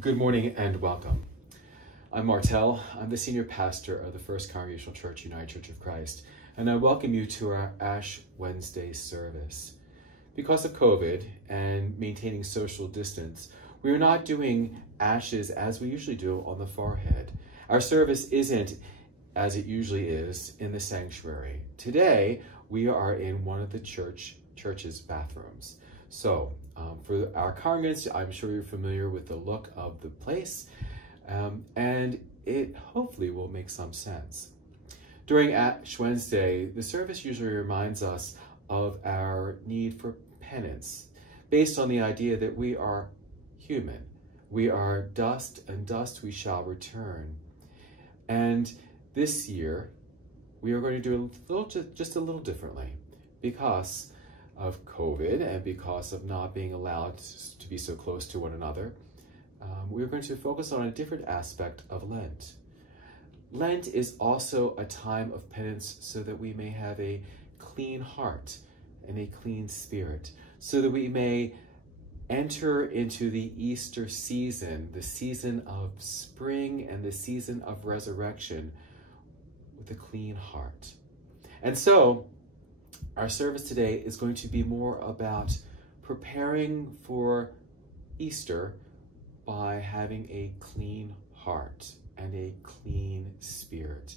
Good morning and welcome. I'm Martell. I'm the senior pastor of the First Congregational Church, United Church of Christ, and I welcome you to our Ash Wednesday service. Because of COVID and maintaining social distance, we are not doing ashes as we usually do on the forehead. Our service isn't as it usually is in the sanctuary. Today, we are in one of the church's bathrooms. So, for our congregants, I'm sure you're familiar with the look of the place, and it hopefully will make some sense. During Ash Wednesday, the service usually reminds us of our need for penance, based on the idea that we are human. We are dust, and dust we shall return. And this year, we are going to do just a little differently because of COVID and because of not being allowed to be so close to one another. We're going to focus on a different aspect of Lent. Lent is also a time of penance so that we may have a clean heart and a clean spirit, so that we may enter into the Easter season, the season of spring and the season of resurrection, with a clean heart. And so, our service today is going to be more about preparing for Easter by having a clean heart and a clean spirit.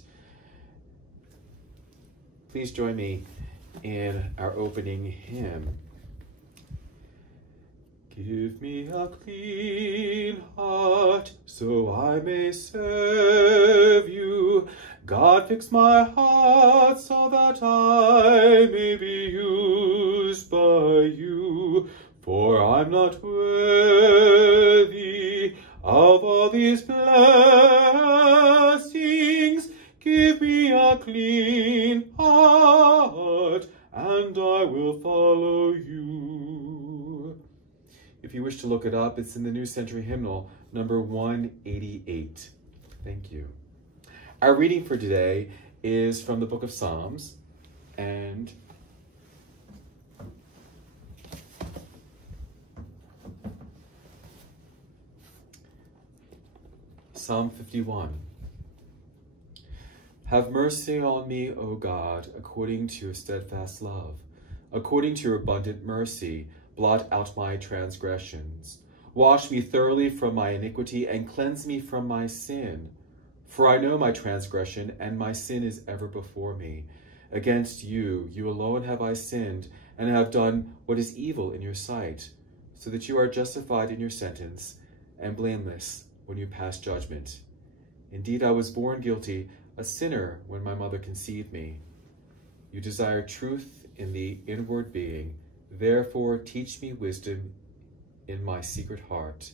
Please join me in our opening hymn. Give me a clean heart so I may serve you. God, fix my heart so that I may be used by you. For I'm not worthy of all these blessings. Give me a clean heart, and I will follow you. If you wish to look it up, it's in the New Century Hymnal, number 188. Thank you. Our reading for today is from the book of Psalms, and Psalm 51. Have mercy on me, O God, according to your steadfast love. According to your abundant mercy, blot out my transgressions. Wash me thoroughly from my iniquity and cleanse me from my sin. For I know my transgression, and my sin is ever before me. Against you, you alone have I sinned, and have done what is evil in your sight, so that you are justified in your sentence, and blameless when you pass judgment. Indeed, I was born guilty, a sinner when my mother conceived me. You desire truth in the inward being. Therefore, teach me wisdom in my secret heart.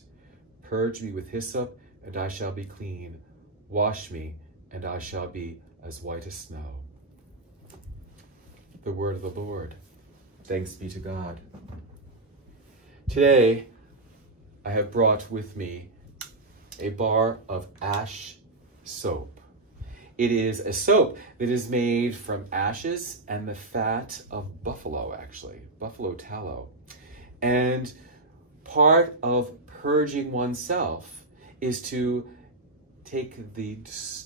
Purge me with hyssop, and I shall be clean. Wash me, and I shall be as white as snow. The word of the Lord. Thanks be to God. Today, I have brought with me a bar of ash soap. It is a soap that is made from ashes and the fat of buffalo, buffalo tallow. And part of purging oneself is to take the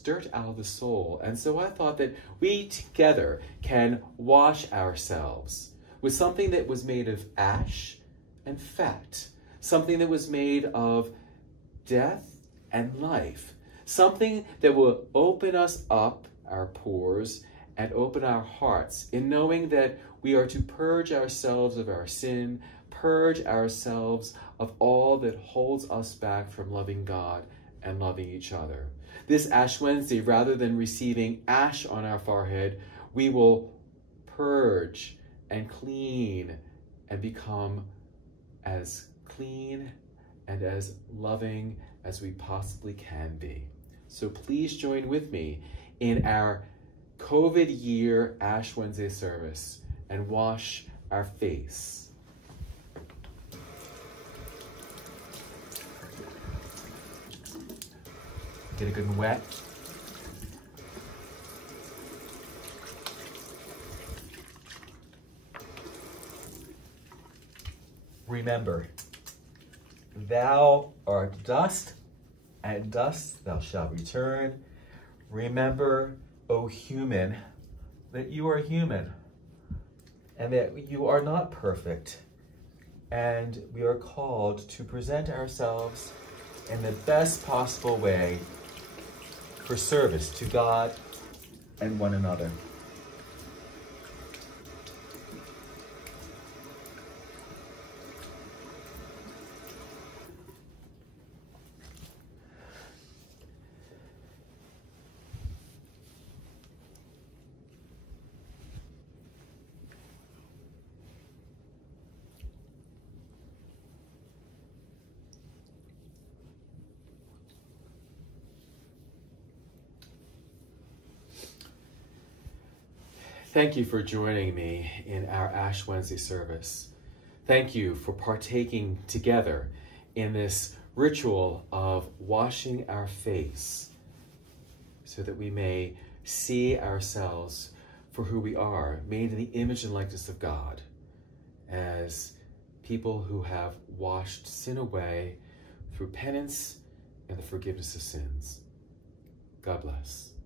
dirt out of the soul. And so I thought that we together can wash ourselves with something that was made of ash and fat, something that was made of death and life, something that will open us up, our pores, and open our hearts in knowing that we are to purge ourselves of our sin, purge ourselves of all that holds us back from loving God and loving each other. This Ash Wednesday, rather than receiving ash on our forehead, we will purge and clean and become as clean and as loving as we possibly can be. So please join with me in our COVID year Ash Wednesday service and wash our face. Get it good and wet. Remember, Thou art dust, and dust thou shalt return. Remember, O human, that you are human, and that you are not perfect, and we are called to present ourselves in the best possible way for service to God and one another. Thank you for joining me in our Ash Wednesday service. Thank you for partaking together in this ritual of washing our face so that we may see ourselves for who we are, made in the image and likeness of God, as people who have washed sin away through penance and the forgiveness of sins. God bless.